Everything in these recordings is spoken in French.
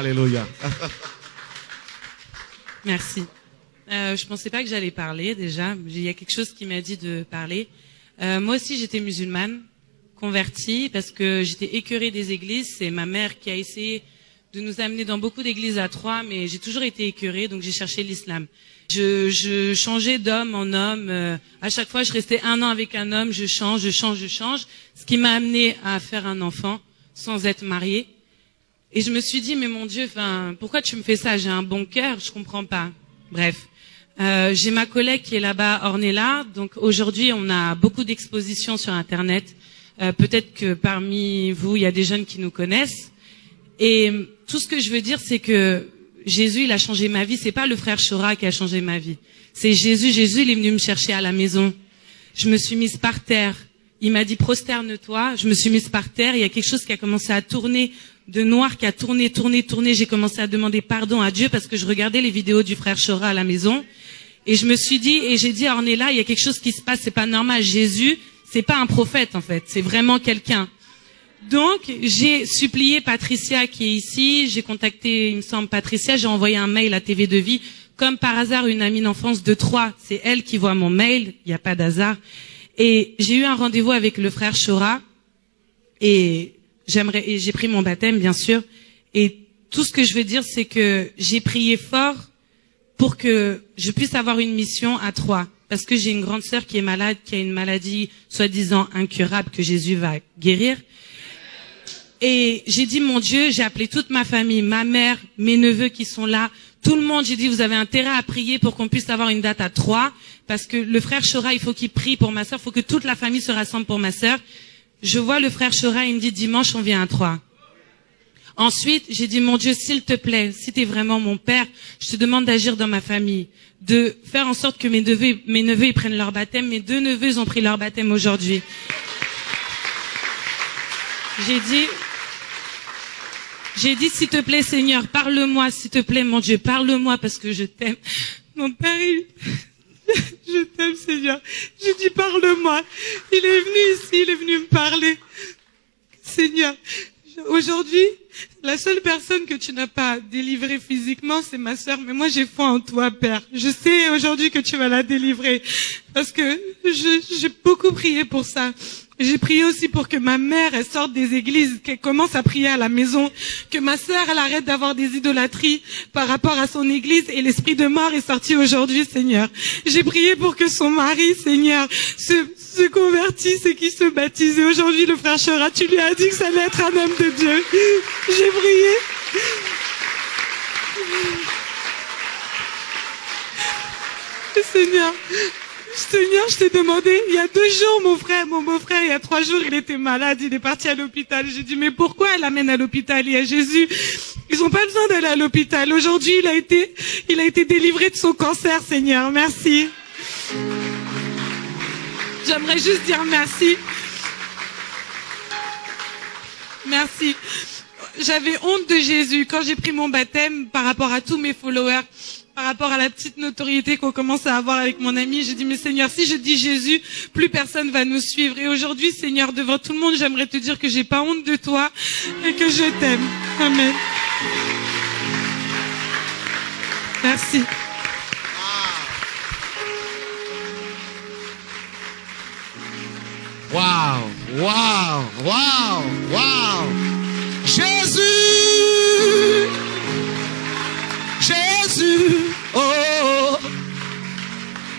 Alléluia. Merci. Je pensais pas que j'allais parler déjà. Il y a quelque chose qui m'a dit de parler. Moi aussi, j'étais musulmane, convertie, parce que j'étais écœurée des églises. C'est ma mère qui a essayé de nous amener dans beaucoup d'églises à Troyes, mais j'ai toujours été écœurée, donc j'ai cherché l'islam. Je changeais d'homme en homme. À chaque fois, je restais 1 an avec un homme, je change. Ce qui m'a amenée à faire un enfant sans être mariée. Et je me suis dit, mais mon Dieu, pourquoi tu me fais ça? J'ai un bon cœur, je comprends pas. Bref. J'ai ma collègue qui est là-bas, Ornella. Donc aujourd'hui, on a beaucoup d'expositions sur Internet. Peut-être que parmi vous, il y a des jeunes qui nous connaissent. Et tout ce que je veux dire, c'est que Jésus, il a changé ma vie. C'est pas le frère Chora qui a changé ma vie. C'est Jésus. Jésus, il est venu me chercher à la maison. Je me suis mise par terre. Il m'a dit, prosterne-toi. Je me suis mise par terre. Il y a quelque chose qui a commencé à tourner de noir, qui a tourné. J'ai commencé à demander pardon à Dieu parce que je regardais les vidéos du frère Chora à la maison. Et je me suis dit, et j'ai dit à Ornella, il y a quelque chose qui se passe, c'est pas normal. Jésus, c'est pas un prophète, en fait. C'est vraiment quelqu'un. Donc, j'ai supplié Patricia qui est ici. J'ai contacté, il me semble, Patricia. J'ai envoyé un mail à TV de Vie. Comme par hasard, une amie d'enfance de Troyes, c'est elle qui voit mon mail. Il n'y a pas d'hasard. Et j'ai eu un rendez-vous avec le frère Chora. Et j'ai pris mon baptême, bien sûr. Et tout ce que je veux dire, c'est que j'ai prié fort pour que je puisse avoir une mission à Troyes. Parce que j'ai une grande sœur qui est malade, qui a une maladie soi-disant incurable que Jésus va guérir. Et j'ai dit, mon Dieu, j'ai appelé toute ma famille, ma mère, mes neveux qui sont là, tout le monde. J'ai dit, vous avez intérêt à prier pour qu'on puisse avoir une date à Troyes. Parce que le frère Chora, il faut qu'il prie pour ma sœur. Il faut que toute la famille se rassemble pour ma sœur. Je vois le frère Chora, il me dit, dimanche, on vient à Troyes. Ensuite, j'ai dit, mon Dieu, s'il te plaît, si tu es vraiment mon père, je te demande d'agir dans ma famille, de faire en sorte que mes neveux ils prennent leur baptême. Mes 2 neveux, ils ont pris leur baptême aujourd'hui. J'ai dit, s'il te plaît, Seigneur, parle-moi, s'il te plaît, mon Dieu, parle-moi parce que je t'aime. Mon père, je t'aime, Seigneur. J'ai dit, parle-moi. Il est venu ici, il est venu me parler. Seigneur, aujourd'hui, la seule personne que tu n'as pas délivrée physiquement, c'est ma sœur. Mais moi, j'ai foi en toi, Père. Je sais aujourd'hui que tu vas la délivrer. Parce que j'ai beaucoup prié pour ça. J'ai prié aussi pour que ma mère, elle sorte des églises, qu'elle commence à prier à la maison, que ma sœur, elle arrête d'avoir des idolâtries par rapport à son église, et l'esprit de mort est sorti aujourd'hui, Seigneur. J'ai prié pour que son mari, Seigneur, se convertisse et qu'il se baptise. Et aujourd'hui, le frère Chora, tu lui as dit que ça allait être un homme de Dieu. J'ai prié. Seigneur, je t'ai demandé, il y a 2 jours, mon beau-frère, il y a 3 jours, il était malade, il est parti à l'hôpital. J'ai dit, mais pourquoi elle l'amène à l'hôpital? Il y a Jésus. Ils n'ont pas besoin d'aller à l'hôpital. Aujourd'hui, il a été délivré de son cancer, Seigneur. Merci. J'aimerais juste dire merci. Merci. J'avais honte de Jésus quand j'ai pris mon baptême par rapport à tous mes followers. Par rapport à la petite notoriété qu'on commence à avoir avec mon ami, j'ai dit, mais Seigneur, si je dis Jésus, plus personne va nous suivre. Et aujourd'hui, Seigneur, devant tout le monde, j'aimerais te dire que j'ai pas honte de toi et que je t'aime. Amen. Merci. Waouh, waouh, waouh, waouh. Jésus, Jésus, oh,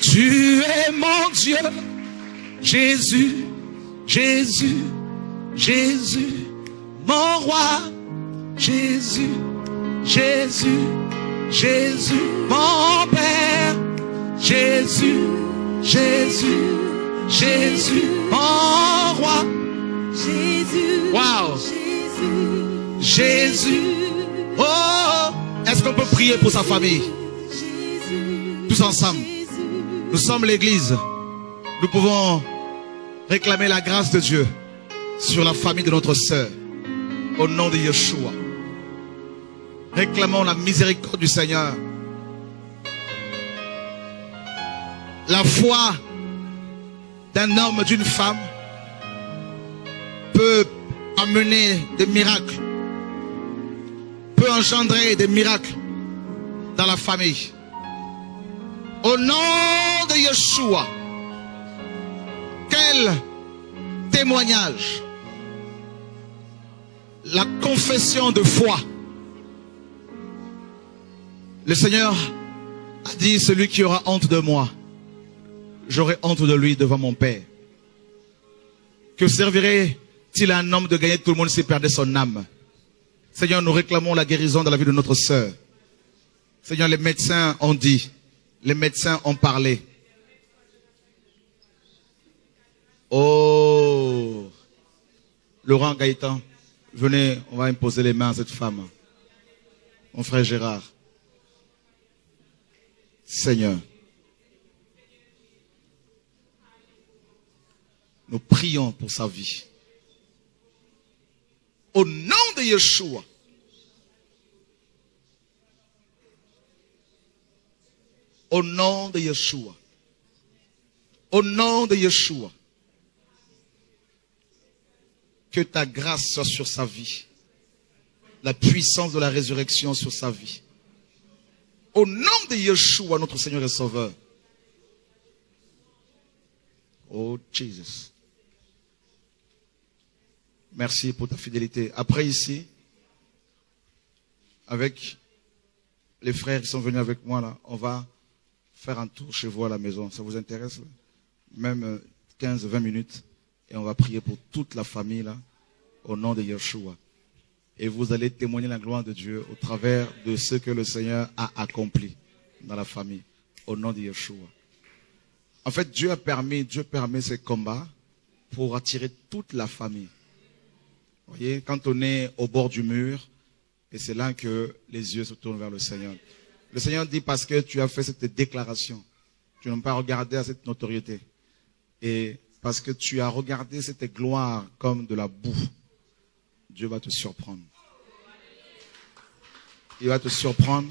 tu es mon Dieu. Jésus, Jésus, Jésus, mon roi. Jésus, Jésus, Jésus, mon Père. Jésus, Jésus, Jésus, mon roi. Jésus, Wow. Jésus, Jésus. Oh, est-ce qu'on peut prier pour sa famille? Tous ensemble. Nous sommes l'église. Nous pouvons réclamer la grâce de Dieu sur la famille de notre sœur. Au nom de Yeshua. Réclamons la miséricorde du Seigneur. La foi d'un homme, d'une femme peut amener des miracles, peut engendrer des miracles dans la famille. Au nom de Yeshua. Quel témoignage. La confession de foi. Le Seigneur a dit, celui qui aura honte de moi, j'aurai honte de lui devant mon Père. Que servirait-il à un homme de gagner tout le monde s'il perdait son âme? Seigneur, nous réclamons la guérison dans la vie de notre sœur. Seigneur, les médecins ont dit, les médecins ont parlé. Oh, Laurent Gaëtan, venez, on va imposer les mains à cette femme. Mon frère Gérard. Seigneur, nous prions pour sa vie. Au nom de Yeshua. Au nom de Yeshua. Au nom de Yeshua. Que ta grâce soit sur sa vie. La puissance de la résurrection sur sa vie. Au nom de Yeshua, notre Seigneur et Sauveur. Oh Jesus. Merci pour ta fidélité. Après ici, avec les frères qui sont venus avec moi là, on va faire un tour chez vous à la maison. Ça vous intéresse là? Même 15-20 minutes. Et on va prier pour toute la famille là, au nom de Yeshua. Et vous allez témoigner la gloire de Dieu au travers de ce que le Seigneur a accompli dans la famille, au nom de Yeshua. En fait, Dieu permet ces combats pour attirer toute la famille. Vous voyez, quand on est au bord du mur, et c'est là que les yeux se tournent vers le Seigneur. Le Seigneur dit, parce que tu as fait cette déclaration, tu n'as pas regardé à cette notoriété. Et parce que tu as regardé cette gloire comme de la boue, Dieu va te surprendre. Il va te surprendre.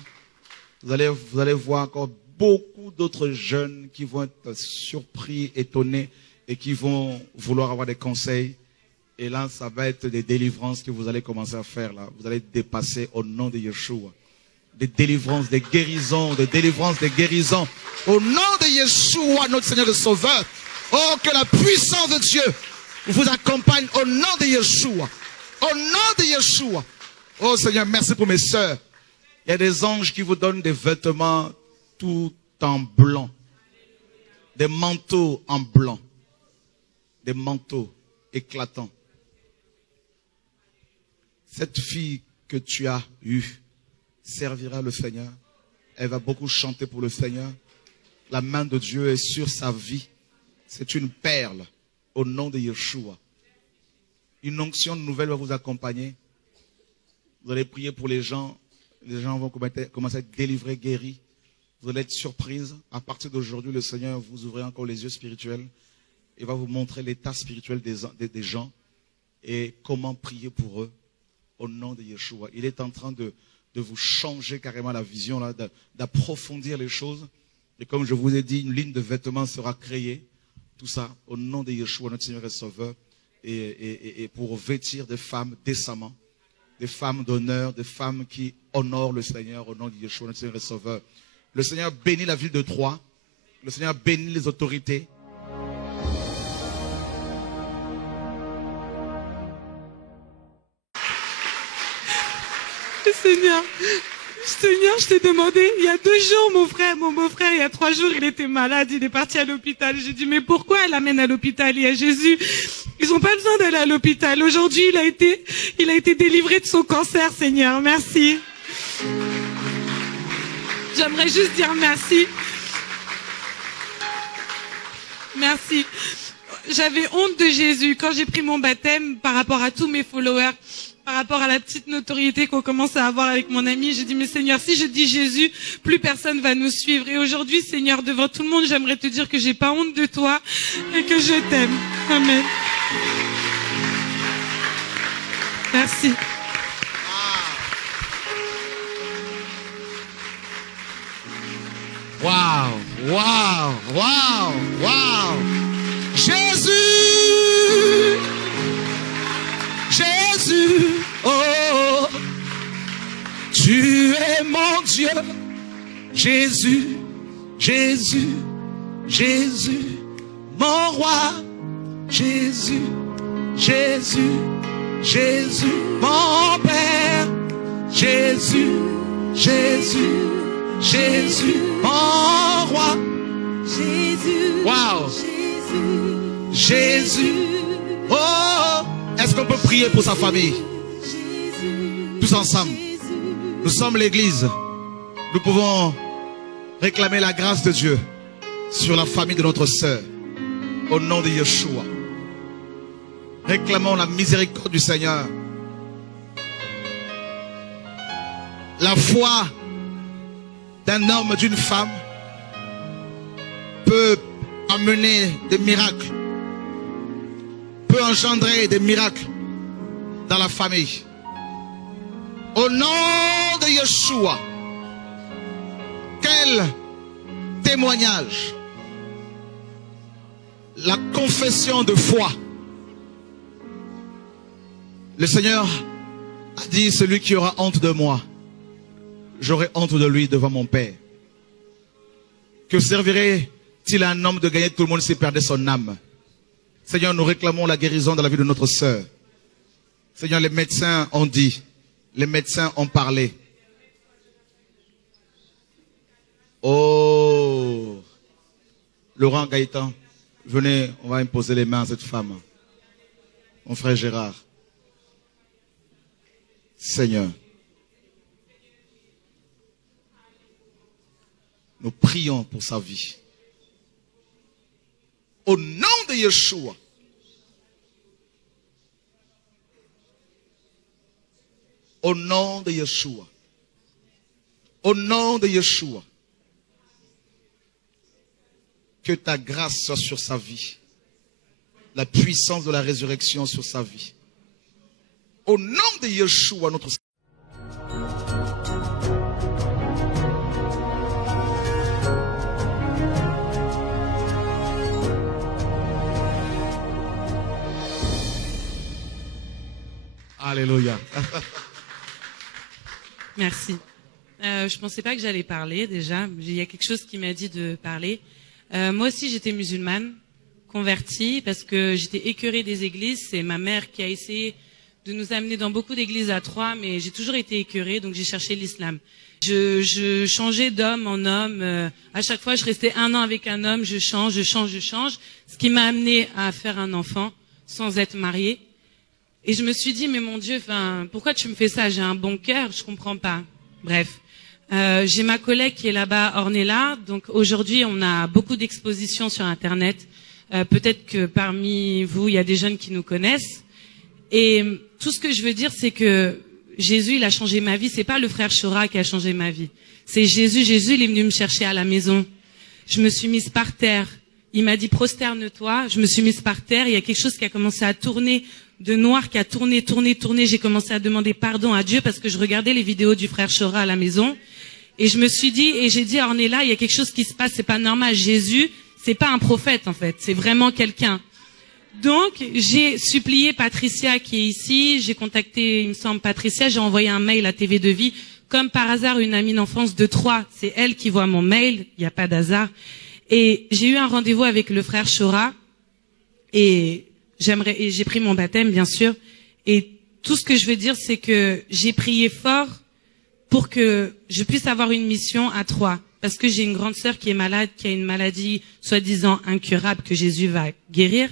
Vous allez voir encore beaucoup d'autres jeunes qui vont être surpris, étonnés et qui vont vouloir avoir des conseils. Et là, ça va être des délivrances que vous allez commencer à faire là. Vous allez dépasser au nom de Yeshua. Des délivrances, des guérisons, des délivrances, des guérisons. Au nom de Yeshua, notre Seigneur et Sauveur. Oh, que la puissance de Dieu vous accompagne au nom de Yeshua. Au nom de Yeshua. Oh Seigneur, merci pour mes sœurs. Il y a des anges qui vous donnent des vêtements tout en blanc. Des manteaux en blanc. Des manteaux éclatants. Cette fille que tu as eue servira le Seigneur. Elle va beaucoup chanter pour le Seigneur. La main de Dieu est sur sa vie. C'est une perle au nom de Yeshua. Une onction nouvelle va vous accompagner. Vous allez prier pour les gens. Les gens vont commencer à être délivrés, guéris. Vous allez être surprise. À partir d'aujourd'hui, le Seigneur vous ouvrira encore les yeux spirituels. Il va vous montrer l'état spirituel des gens et comment prier pour eux au nom de Yeshua. Il est en train de vous changer carrément la vision, là, d'approfondir les choses. Et comme je vous ai dit, une ligne de vêtements sera créée. Tout ça au nom de Yeshua, notre Seigneur et Sauveur. Et pour vêtir des femmes décemment, des femmes d'honneur, des femmes qui honorent le Seigneur au nom de Yeshua, notre Seigneur et Sauveur. Le Seigneur bénit la ville de Troyes. Le Seigneur bénit les autorités. Seigneur, je t'ai demandé, il y a 2 jours, mon beau-frère, il y a 3 jours, il était malade, il est parti à l'hôpital. J'ai dit, mais pourquoi elle l'amène à l'hôpital? Il y a Jésus. Ils n'ont pas besoin d'aller à l'hôpital. Aujourd'hui, il a été délivré de son cancer, Seigneur. Merci. J'aimerais juste dire merci. Merci. J'avais honte de Jésus quand j'ai pris mon baptême par rapport à tous mes followers. Par rapport à la petite notoriété qu'on commence à avoir avec mon ami, j'ai dit, mais Seigneur, si je dis Jésus, plus personne va nous suivre. Et aujourd'hui, Seigneur, devant tout le monde, j'aimerais te dire que j'ai pas honte de toi et que je t'aime. Amen. Merci. Waouh, waouh, waouh, waouh. Jésus, Jésus, oh, tu Tu es mon Dieu, Jésus, Jésus, Jésus, mon roi, Jésus, Jésus, Jésus, mon Père, Jésus, Jésus, Jésus, mon roi, Jésus, wow, Jésus, Jésus. Oh, est-ce qu'on peut prier pour sa famille? Tous ensemble. Nous sommes l'église. Nous pouvons réclamer la grâce de Dieu sur la famille de notre sœur. Au nom de Yeshua. Réclamons la miséricorde du Seigneur. La foi d'un homme, d'une femme peut amener des miracles, peut engendrer des miracles dans la famille. Au nom de Yeshua, quel témoignage, la confession de foi. Le Seigneur a dit, celui qui aura honte de moi, j'aurai honte de lui devant mon Père. Que servirait-il à un homme de gagner tout le monde s'il perdait son âme? Seigneur, nous réclamons la guérison de la vie de notre sœur. Seigneur, les médecins ont dit, les médecins ont parlé. Oh, Laurent Gaëtan, venez, on va imposer les mains à cette femme. Mon frère Gérard. Seigneur, nous prions pour sa vie. Au nom de Yeshua. Au nom de Yeshua. Au nom de Yeshua. Que ta grâce soit sur sa vie. La puissance de la résurrection sur sa vie. Au nom de Yeshua, notre Seigneur. Alléluia. Merci. Je pensais pas que j'allais parler déjà. Il y a quelque chose qui m'a dit de parler. Moi aussi, j'étais musulmane, convertie, parce que j'étais écœurée des églises. C'est ma mère qui a essayé de nous amener dans beaucoup d'églises à Troyes, mais j'ai toujours été écœurée, donc j'ai cherché l'islam. Je changeais d'homme en homme. À chaque fois, je restais 1 an avec un homme, je change. Ce qui m'a amené à faire un enfant sans être mariée. Et je me suis dit, mais mon Dieu, pourquoi tu me fais ça? J'ai un bon cœur, je comprends pas. Bref. J'ai ma collègue qui est là-bas, Ornella. Donc aujourd'hui, on a beaucoup d'expositions sur Internet. Peut-être que parmi vous, il y a des jeunes qui nous connaissent. Et tout ce que je veux dire, c'est que Jésus, il a changé ma vie. C'est pas le frère Chora qui a changé ma vie. C'est Jésus. Jésus, il est venu me chercher à la maison. Je me suis mise par terre. Il m'a dit, prosterne-toi. Je me suis mise par terre. Il y a quelque chose qui a commencé à tourner de noir, qui a tourné. J'ai commencé à demander pardon à Dieu parce que je regardais les vidéos du frère Chora à la maison. Et je me suis dit, et j'ai dit à Ornella, il y a quelque chose qui se passe, c'est pas normal. Jésus, c'est pas un prophète, en fait. C'est vraiment quelqu'un. Donc, j'ai supplié Patricia qui est ici. J'ai contacté, il me semble, Patricia. J'ai envoyé un mail à TV de Vie. Comme par hasard, une amie d'enfance de Troyes, c'est elle qui voit mon mail. Il n'y a pas d'hasard. Et j'ai eu un rendez-vous avec le frère Chora. Et j'ai pris mon baptême, bien sûr. Et tout ce que je veux dire, c'est que j'ai prié fort pour que je puisse avoir une mission à Troyes. Parce que j'ai une grande sœur qui est malade, qui a une maladie soi-disant incurable que Jésus va guérir.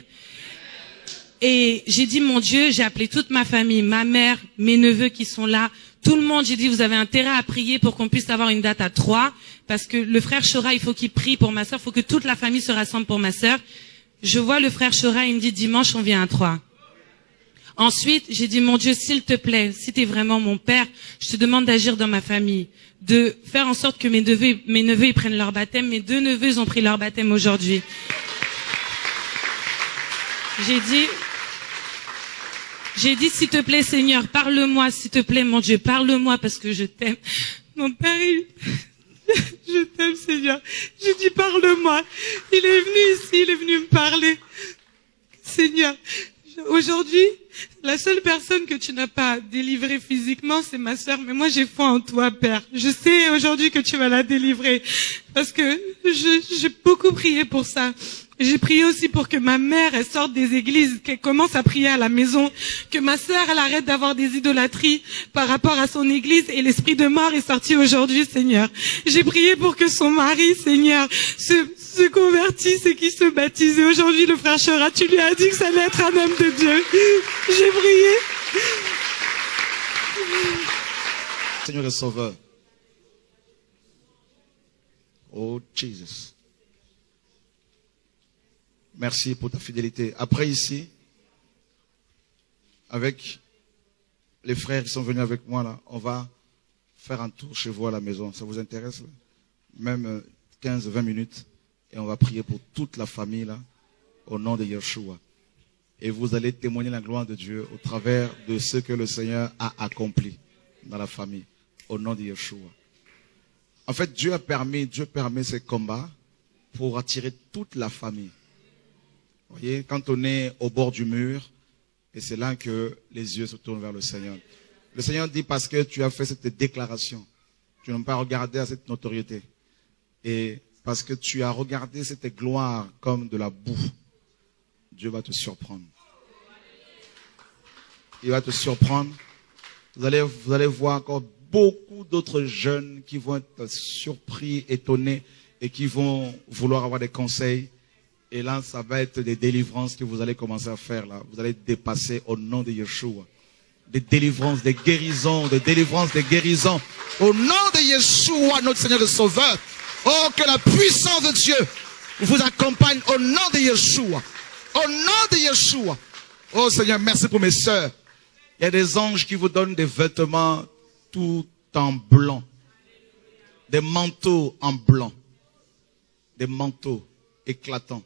Et j'ai dit, mon Dieu, j'ai appelé toute ma famille, ma mère, mes neveux qui sont là, tout le monde. J'ai dit, vous avez intérêt à prier pour qu'on puisse avoir une date à Troyes. Parce que le frère Chora, il faut qu'il prie pour ma sœur. Il faut que toute la famille se rassemble pour ma sœur. Je vois le frère Chora, il me dit, dimanche, on vient à Troyes. Ensuite, j'ai dit, mon Dieu, s'il te plaît, si tu es vraiment mon père, je te demande d'agir dans ma famille, de faire en sorte que mes neveux ils prennent leur baptême. Mes 2 neveux, ils ont pris leur baptême aujourd'hui. J'ai dit, s'il te plaît, Seigneur, parle-moi, s'il te plaît, mon Dieu, parle-moi parce que je t'aime. Mon père, je t'aime, Seigneur. J'ai dit, parle-moi. Il est venu ici, il est venu me parler. Seigneur, aujourd'hui, La seule personne que tu n'as pas délivrée physiquement, c'est ma sœur. Mais moi, j'ai foi en toi, Père. Je sais aujourd'hui que tu vas la délivrer. Parce que j'ai beaucoup prié pour ça. J'ai prié aussi pour que ma mère, elle sorte des églises, qu'elle commence à prier à la maison, que ma sœur, elle arrête d'avoir des idolâtries par rapport à son église, et l'esprit de mort est sorti aujourd'hui, Seigneur. J'ai prié pour que son mari, Seigneur, se convertisse et qu'il se baptise. Et aujourd'hui, le frère Chora, tu lui as dit que ça allait être un homme de Dieu. J'ai prié. Seigneur et Sauveur. Oh, Jesus. Merci pour ta fidélité. Après ici, avec les frères qui sont venus avec moi là, on va faire un tour chez vous à la maison. Ça vous intéresse là? Même 15-20 minutes. Et on va prier pour toute la famille là, au nom de Yeshua. Et vous allez témoigner la gloire de Dieu au travers de ce que le Seigneur a accompli dans la famille, au nom de Yeshua. En fait, Dieu permet ces combats pour attirer toute la famille. Vous voyez, quand on est au bord du mur, et c'est là que les yeux se tournent vers le Seigneur. Le Seigneur dit, parce que tu as fait cette déclaration, tu n'as pas regardé à cette notoriété. Et parce que tu as regardé cette gloire comme de la boue, Dieu va te surprendre. Il va te surprendre. Vous allez voir encore beaucoup d'autres jeunes qui vont être surpris, étonnés, et qui vont vouloir avoir des conseils. Et là, ça va être des délivrances que vous allez commencer à faire là. Vous allez dépasser au nom de Yeshua. Des délivrances, des guérisons, des délivrances, des guérisons. Au nom de Yeshua, notre Seigneur et Sauveur. Oh, que la puissance de Dieu vous accompagne au nom de Yeshua. Au nom de Yeshua. Oh Seigneur, merci pour mes sœurs. Il y a des anges qui vous donnent des vêtements tout en blanc. Des manteaux en blanc. Des manteaux éclatants.